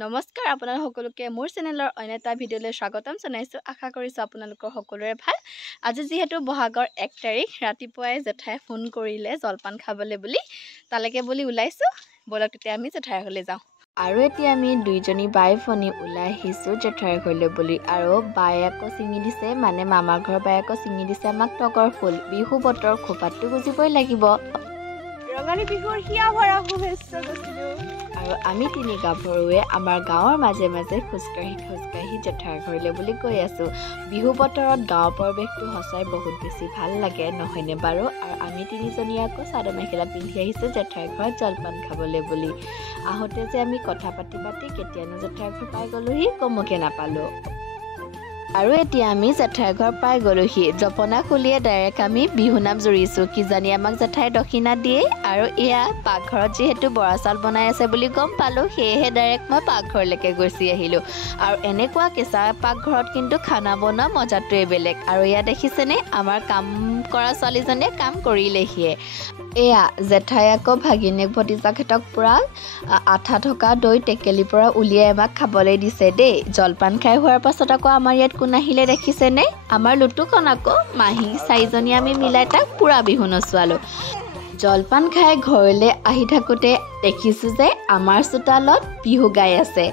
নমস্কাৰ আপোনালোক সকলোকে মোৰ চেনেলৰ অন্য এটা ভিডিঅ'লৈ স্বাগতম জনাইছোঁ। আশা কৰিছোঁ আপোনালোকৰ সকলোৰে ভাল। আজি যিহেতু বহাগৰ 1 তাৰিখ ৰাতিপুৱাই জেঠাই ফোন কৰিলে জলপান খাবলৈ বুলি, তালৈকে বুলি ওলাইছোঁ। বলক তেতিয়া আমি জেঠাইৰ ঘৰলৈ যাওঁ। আৰু এতিয়া আমি দুইজনী বাই ভনী ওলাই আহিছোঁ জেঠাইৰ ঘৰলৈ বুলি। আৰু বায়ে আকৌ ছিঙি দিছে, মানে মামাৰ ঘৰৰ বায়ে আকৌ ছিঙি দিছে আমাক তগৰ ফুল। বিহু বতৰ খোপাতটো বুজিবই লাগিব। ৰঙালী বিহুৰ হিয়া ভৰা শুভেচ্ছা গৈছিলোঁ। আৰু আমি তিনি গাভৰুৱে আমাৰ গাঁৱৰ মাজে মাজে খোজকাঢ়ি জেঠাইৰ ঘৰলৈ বুলি গৈ আছোঁ। বিহু বতৰত গাঁৱৰ পৰিৱেশটো সঁচাই বহুত বেছি ভাল লাগে, নহয়নে বাৰু? আৰু আমি তিনিজনী আকৌ চাদৰ মেখেলা পিন্ধি আহিছোঁ জেঠাইৰ ঘৰত জলপান খাবলৈ বুলি। আহোঁতে যে আমি কথা পাতি কেতিয়ানো জেঠাইৰ ঘৰ পাই গ'লোহি, গমকে নাপালোঁ। আৰু এতিয়া আমি জেঠাইৰ ঘৰ পাই গ'লোহি। জপনা খুলিয়ে ডাইৰেক্ট আমি বিহু নাম জুৰিছোঁ। কিজানি আমাক জেঠাই দক্ষিণা দিয়ে। আৰু এয়া পাকঘৰত যিহেতু বৰা চাউল বনাই আছে বুলি গম পালোঁ, সেয়েহে ডাইৰেক্ট মই পাকঘৰলৈকে গুচি আহিলোঁ। আৰু এনেকুৱা কেঁচা পাকঘৰত কিন্তু খানা বনোৱা মজাটোৱে বেলেগ। আৰু এয়া দেখিছেনে, আমাৰ কাম কৰা ছোৱালীজনীয়ে কাম কৰিলেহিয়ে। এয়া জেঠাই আকৌ ভাগিনীয়েক ভতিজাকহঁতক পূৰা আঠা থকা দৈ টেকেলিৰ পৰা উলিয়াই আমাক খাবলৈ দিছে দেই। জলপান খাই হোৱাৰ পাছত আকৌ আমাৰ ইয়াত কোন আহিলে দেখিছেনে? আমাৰ লুটুকণ আকৌ। মাহী চাৰিজনী আমি মিলাই তাক পূৰা বিহু নচোৱালোঁ। জলপান খাই ঘৰলৈ আহি থাকোঁতে দেখিছোঁ যে আমাৰ চোতালত বিহু গাই আছে।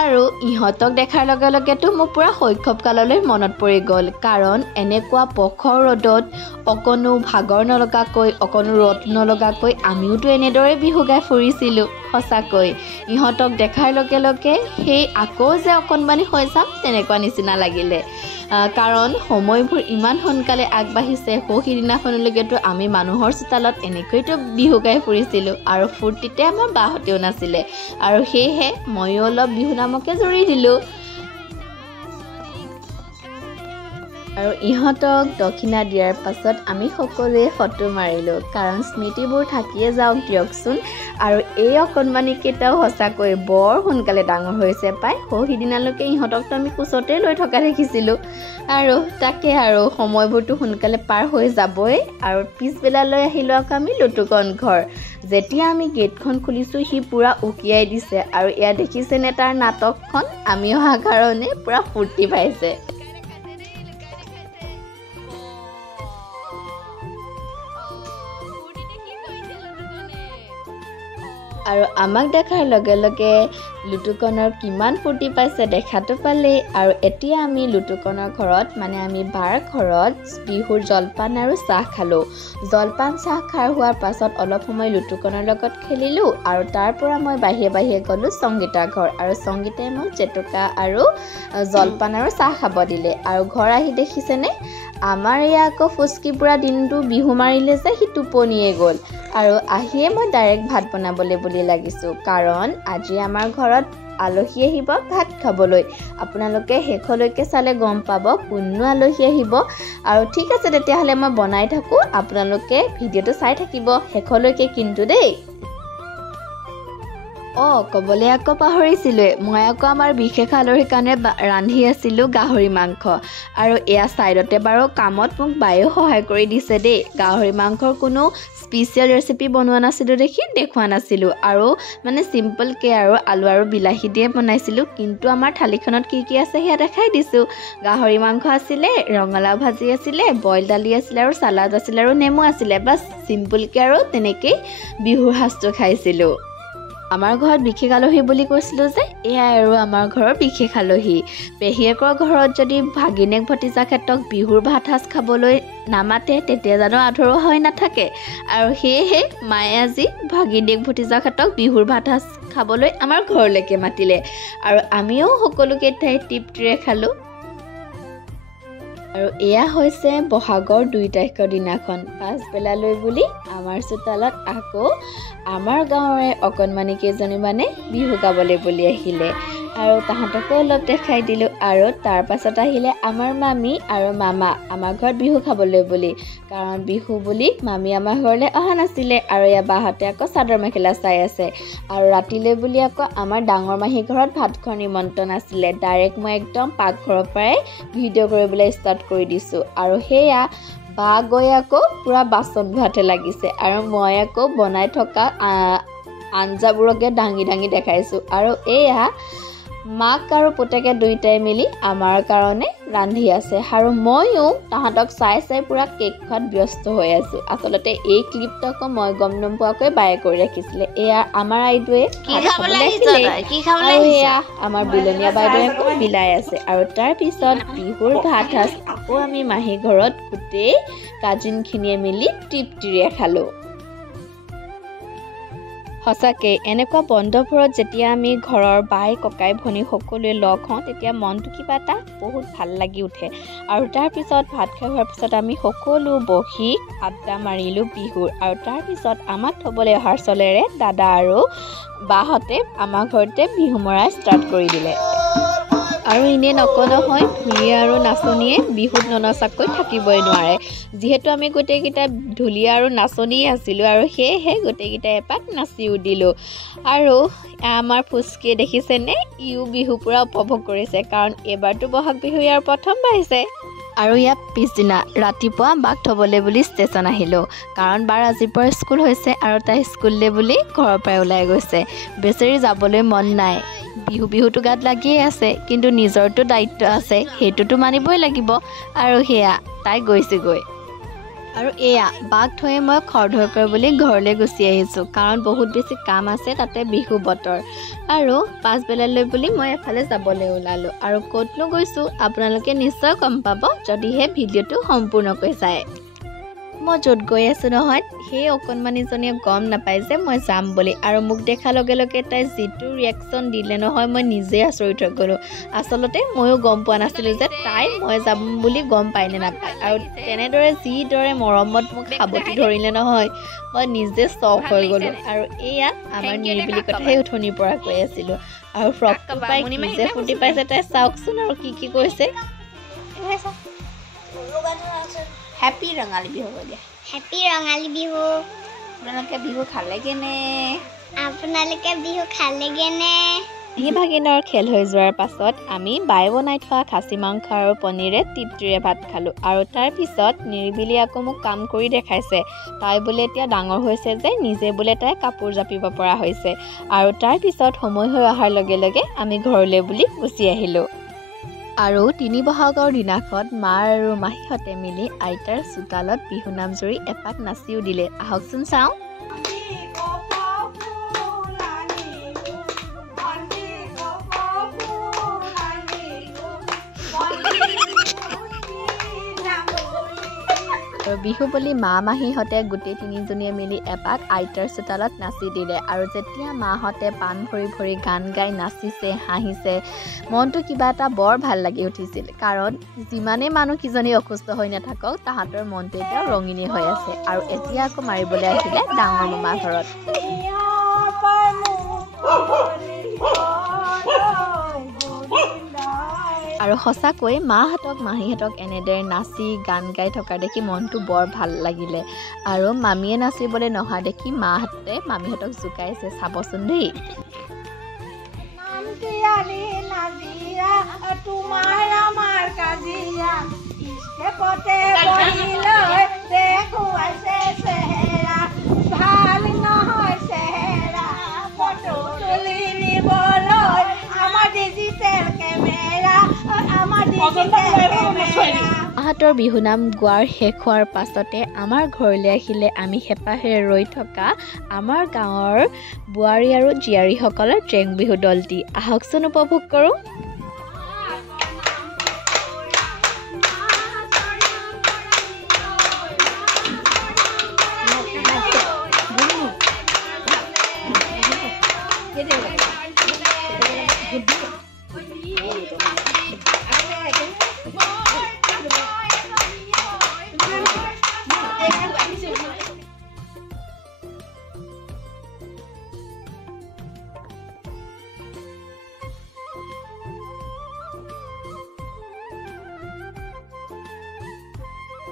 আৰু ইহঁতক দেখাৰ লগে লগেতো মোৰ পূৰা শৈশৱকাললৈ মনত পৰি গ'ল। কাৰণ এনেকুৱা প্ৰখৰ ৰ'দত অকণো ভাগৰ নলগাকৈ, অকণো ৰ'দ নলগাকৈ আমিওতো এনেদৰে বিহু গাই ফুৰিছিলোঁ। সঁচাকৈ ইহঁতক দেখাৰ লগে লগে সেই আকৌ যে অকণমানি হৈ যাম তেনেকুৱা নিচিনা লাগিলে। কাৰণ সময়বোৰ ইমান সোনকালে আগবাঢ়িছে। সিদিনাখনলৈকেতো আমি মানুহৰ চোতালত এনেকৈতো বিহু গাই ফুৰিছিলোঁ। আৰু ফূৰ্তিতে আমাৰ বাহঁতেও নাছিলে। আৰু সেয়েহে ময়ো অলপ বিহু নামকে জুৰি দিলোঁ। আৰু ইহঁতক দক্ষিণা দিয়াৰ পাছত আমি সকলোৱে ফটো মাৰিলোঁ। কাৰণ স্মৃতিবোৰ থাকিয়ে যাওক দিয়কচোন। আৰু এই অকণমানিকেইটাও সঁচাকৈ বৰ সোনকালে ডাঙৰ হৈছে পাই। সিদিনালৈকে ইহঁতকতো আমি কোচতে লৈ থকা দেখিছিলোঁ। আৰু তাকে আৰু সময়বোৰতো সোনকালে পাৰ হৈ যাবই। আৰু পিছবেলালৈ আহিলোঁ আকৌ আমি লুটুকণ ঘৰ। যেতিয়া আমি গেটখন খুলিছোঁ সি পূৰা উকিয়াই দিছে। আৰু এয়া দেখিছেনে তাৰ নাটকখন? আমি অহা কাৰণে পূৰা ফূৰ্তি পাইছে। আৰু আমাক দেখাৰ লগে লগে লুটুকণৰ কিমান ফূৰ্তি পাইছে দেখাটো পালেই। আৰু এতিয়া আমি লুটুকণৰ ঘৰত, মানে আমি বাৰ ঘৰত বিহুৰ জলপান আৰু চাহ খালোঁ। জলপান চাহ খাই হোৱাৰ পাছত অলপ সময় লুটুকণৰ লগত খেলিলোঁ। আৰু তাৰ পৰা মই বাহিৰে গ'লোঁ সংগীতাৰ ঘৰ। আৰু সংগীতাই মোক জেতুকা আৰু জলপান আৰু চাহ খাব দিলে। আৰু ঘৰ আহি দেখিছেনে, আমাৰ এয়া আকৌ ফুচকি পূৰা দিনটো বিহু মাৰিলে যে সি টোপনিয়ে গ'ল। আৰু আহিয়ে মই ডাইৰেক্ট ভাত বনাবলৈ বুলি লাগিছোঁ। কাৰণ আজি আমাৰ ঘৰত আলহী আহিব ভাত খাবলৈ। আপোনালোকে শেষলৈকে চালে গম পাব কোননো আলহী আহিব। আৰু ঠিক আছে তেতিয়াহ'লে মই বনাই থাকোঁ, আপোনালোকে ভিডিঅ'টো চাই থাকিব শেষলৈকে কিন্তু দেই। ক'বলৈ আকৌ পাহৰিছিলোঁৱে, মই আকৌ আমাৰ বিশেষ আলহীৰ কাৰণে ৰান্ধি আছিলোঁ গাহৰি মাংস। আৰু এয়া ছাইডতে বাৰু কামত মোক বায়েও সহায় কৰি দিছে দেই। গাহৰি মাংসৰ কোনো স্পেচিয়েল ৰেচিপি বনোৱা নাছিলোঁ দেখি দেখুওৱা নাছিলোঁ। আৰু মানে চিম্পলকৈ আৰু আলু আৰু বিলাহী দিয়ে বনাইছিলোঁ। কিন্তু আমাৰ থালিখনত কি আছে সেয়া দেখাই দিছোঁ। গাহৰি মাংস আছিলে, ৰঙালাও ভাজি আছিলে, বইল দালি আছিলে, আৰু চালাড আছিলে, আৰু নেমু আছিলে। বাছ চিম্পলকৈ আৰু তেনেকেই বিহুৰ সাজটো খাইছিলোঁ। আমাৰ ঘৰত বিশেষ আলহী বুলি কৈছিলোঁ যে, এয়াই আৰু আমাৰ ঘৰৰ বিশেষ আলহী। পেহীয়েকৰ ঘৰত যদি ভাগিনীয়েক ভতিজাকহঁতক বিহুৰ ভাত সাজ খাবলৈ নামাতে তেতিয়া জানো আধৰুৱা হৈ নাথাকে। আৰু সেয়েহে মায়ে আজি ভাগিনীয়েক ভতিজাকহঁতক বিহুৰ ভাত সাজ খাবলৈ আমাৰ ঘৰলৈকে মাতিলে। আৰু আমিও সকলোকেইটাই তৃপ্তিৰে খালোঁ। আৰু এয়া হৈছে বহাগৰ 2 তাৰিখৰ দিনাখন পাছবেলালৈ বুলি আমাৰ চোতালত আকৌ আমাৰ গাঁৱৰে অকণমানি কেইজনীমানে বিহু গাবলৈ বুলি আহিলে। আৰু তাহাঁতকো অলপ দেখাই দিলোঁ। আৰু তাৰ পাছত আহিলে আমাৰ মামী আৰু মামা আমাৰ ঘৰত বিহু খাবলৈ বুলি। কাৰণ বিহু বুলি মামী আমাৰ ঘৰলৈ অহা নাছিলে। আৰু এয়া বাহঁতে আকৌ চাদৰ মেখেলা চাই আছে। আৰু ৰাতিলৈ বুলি আকৌ আমাৰ ডাঙৰ মাহী ঘৰত ভাত খোৱাৰ নিমন্ত্ৰণ আছিলে। ডাইৰেক্ট মই একদম পাকঘৰৰ পৰাই ভিডিঅ' কৰিবলৈ ষ্টাৰ্ট কৰি দিছোঁ। আৰু সেয়া বা গৈ আকৌ পূৰা বাচন ধোৱাতে লাগিছে। আৰু মই আকৌ বনাই থকা আঞ্জাবোৰকে দাঙি দাঙি দেখাইছোঁ আৰু এয়া মাক আৰু পুতেকে দুইটাই মিলি আমাৰ কাৰণে ৰান্ধি আছে আৰু ময়ো তাহাঁতক চাই চাই পুৰা কেক খোৱাত ব্যস্ত হৈ আছোঁ। আচলতে এই ক্লিপটো আকৌ মই গম নোপোৱাকৈ বায়ে কৰি ৰাখিছিলে। এয়া আমাৰ আইদেৱে আৰু এয়া আমাৰ বিলনীয়া বাইদেৱে বিলাই আছে আৰু তাৰপিছত বিহুৰ ভাত সাজ আকৌ আমি মাহী ঘৰত গোটেই কাজিনখিনিয়ে মিলি তৃপ্তিৰে খালোঁ। সঁচাকৈ এনেকুৱা বন্ধবোৰত যেতিয়া আমি ঘৰৰ বাই ককাই ভনী সকলোৱে লগ হওঁ তেতিয়া মনটো কিবা এটা বহুত ভাল লাগি উঠে। আৰু তাৰপিছত ভাত খাই হোৱাৰ পিছত আমি সকলো বহি আড্ডা মাৰিলোঁ বিহুৰ। আৰু তাৰপিছত আমাক থ'বলৈ অহাৰ চলেৰে দাদা আৰু বাহঁতে আমাৰ ঘৰতে বিহু মৰা ষ্টাৰ্ট কৰি দিলে। আৰু এনেই নকওঁ নহয়, ঢুলীয়া আৰু নাচনীয়ে বিহুত ননচাকৈ থাকিবই নোৱাৰে। যিহেতু আমি গোটেইকেইটা ঢুলীয়া আৰু নাচনীয়ে আছিলোঁ আৰু সেয়েহে গোটেইকেইটাই এপাক নাচিও দিলোঁ। আৰু আমাৰ ফুচকিয়ে দেখিছেনে, ইও বিহু পূৰা উপভোগ কৰিছে, কাৰণ এইবাৰতো বহাগ বিহু ইয়াৰ প্ৰথমবাৰ হৈছে। আৰু ইয়াৰ পিছদিনা ৰাতিপুৱা বাক থ'বলৈ বুলি ষ্টেচন আহিলোঁ, কাৰণ বাৰ আজিৰ পৰা স্কুল হৈছে আৰু তাই স্কুললৈ বুলি ঘৰৰ পৰাই ওলাই গৈছে। বেচেৰি যাবলৈ মন নাই, বিহুটো গাত লাগিয়ে আছে, কিন্তু নিজৰটো দায়িত্ব আছে, সেইটোতো মানিবই লাগিব। আৰু সেয়া তাই গৈছেগৈ। আৰু এয়া বাক থৈয়ে মই খৰধৰকৈ বুলি ঘৰলৈ গুচি আহিছোঁ, কাৰণ বহুত বেছি কাম আছে তাতে বিহু বতৰ। আৰু পাছবেলালৈ বুলি মই এফালে যাবলৈ ওলালোঁ। আৰু ক'তনো গৈছোঁ আপোনালোকে নিশ্চয় গম পাব যদিহে ভিডিঅ'টো সম্পূৰ্ণকৈ চায়। মই য'ত গৈ আছোঁ নহয়, সেই অকণমানিজনীয়ে গম নাপায় যে মই যাম বুলি। আৰু মোক দেখাৰ লগে লগে তাই যিটো ৰিয়েকশ্যন দিলে নহয়, মই নিজেই আচৰিত হৈ গ'লোঁ। আচলতে ময়ো গম পোৱা নাছিলোঁ যে মই যাম বুলি গম পায় নে নাপায়। আৰু তেনেদৰে যিদৰে মৰমত মোক সাৱটি ধৰিলে নহয়, মই নিজে শ্বক হৈ গ'লোঁ। আৰু এয়া আমাৰ নিৰিবিলি কথাই উঠনিৰ পৰা কৈ আছিলোঁ। আৰু ফ্ৰকটো পাই কি যে ফূৰ্তি পাইছে তাই, চাওকচোন আৰু কি কৈছে। হেপী ৰঙালী বিহু দিয়া। হেপী ৰঙালী বিহু। আপোনালোকে বিহু খালেগেনে? এই ভাগিনৰ খেল হৈ যোৱাৰ পাছত আমি বাই বনাই থোৱা খাচী মাংস আৰু পনীৰে তৃপ্তিৰে ভাত খালোঁ। আৰু তাৰপিছত নিৰিবিলি আকৌ মোক কাম কৰি দেখাইছে। তাই বোলে এতিয়া ডাঙৰ হৈছে যে নিজে বোলে তাই কাপোৰ জাপিব পৰা হৈছে। আৰু তাৰপিছত সময় হৈ অহাৰ লগে লগে আমি ঘৰলৈ বুলি গুচি আহিলোঁ। আৰু ৩ বহাগৰ দিনাখন মা আৰু মাহীহঁতে মিলি আইতাৰ চোতালত বিহু নাম জুৰি এপাক নাচিও দিলে। আহকচোন চাওঁ। আৰু বিহু বুলি মা মাহীহঁতে গোটেই ৩জনীয়ে মিলি এপাক আইতাৰ চোতালত নাচি দিলে। আৰু যেতিয়া মাহঁতে পাণ ভৰি ভৰি গান গাই নাচিছে হাঁহিছে, মনটো কিবা এটা বৰ ভাল লাগি উঠিছিল। কাৰণ যিমানেই মানুহকেইজনী অসুস্থ হৈ নাথাকক, তাহাঁতৰ মনটো এতিয়া ৰঙিনী হৈ আছে। আৰু এতিয়া আকৌ মাৰিবলৈ আহিলে ডাঙৰ মামা ঘৰত। আৰু সঁচাকৈ মাহঁতক মাহীহঁতক এনেদৰে নাচি গান গাই থকা দেখি মনটো বৰ ভাল লাগিলে। আৰু মামীয়ে নাচিবলৈ নহা দেখি মাহঁতে মামীহঁতক জোকাইছে, চাবচোন দেই। মাহঁতৰ বিহু নাম গোৱাৰ শেষ হোৱাৰ পাছতে আমাৰ ঘৰলৈ আহিলে আমি হেঁপাহেৰে ৰৈ থকা আমাৰ গাঁৱৰ বোৱাৰী আৰু জীয়াৰীসকলৰ জেং বিহু দলটি। আহকচোন উপভোগ কৰোঁ।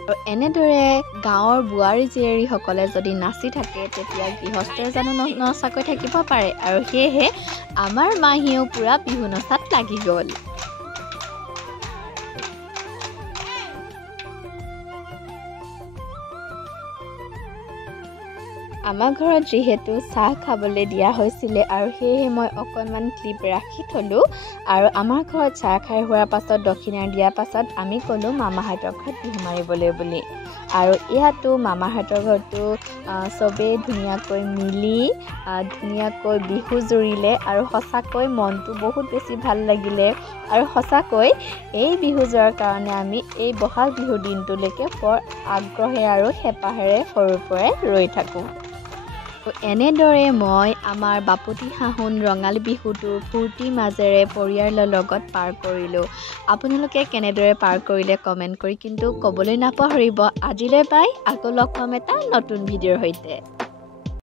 আৰু এনেদৰে গাঁৱৰ বোৱাৰী জীয়াৰীসকলে যদি নাচি থাকে তেতিয়া গৃহস্থই জানো নচাকৈ থাকিব পাৰে। আৰু সেয়েহে আমাৰ মাহীয়েও পূৰা বিহু নচাত লাগি গ'ল। আমাৰ ঘৰত যিহেতু চাহ খাবলৈ দিয়া হৈছিলে আৰু সেয়েহে মই অকণমান ক্লিপ ৰাখি থলোঁ আৰু আমাৰ ঘৰত চাহ খাই হোৱাৰ পাছত দক্ষিণা দিয়াৰ পাছত আমি ক'লোঁ মামাহঁতৰ ঘৰত বিহু মাৰিবলৈ বুলি আৰু ইয়াতো মামাহঁতৰ ঘৰতো চবেই ধুনীয়াকৈ মিলি ধুনীয়াকৈ বিহু জুৰিলে আৰু সঁচাকৈ মনটো বহুত বেছি ভাল লাগিলে আৰু সঁচাকৈ এই বিহু যোৱাৰ কাৰণে আমি এই বহাগ বিহুৰ দিনটোলৈকে বৰ আগ্ৰহে আৰু হেঁপাহেৰে সৰুৰ পৰাই ৰৈ থাকোঁ। এনেদৰে মই আমাৰ বাপতিসাহোন ৰঙালী বিহুটো ফূৰ্তিৰ মাজেৰে পৰিয়ালৰ লগত পাৰ কৰিলোঁ। আপোনালোকে কেনেদৰে পাৰ কৰিলে কমেণ্ট কৰি কিন্তু ক'বলৈ নাপাহৰিব। আজিলৈ বাই, আকৌ লগ পাম এটা নতুন ভিডিঅ'ৰ সৈতে।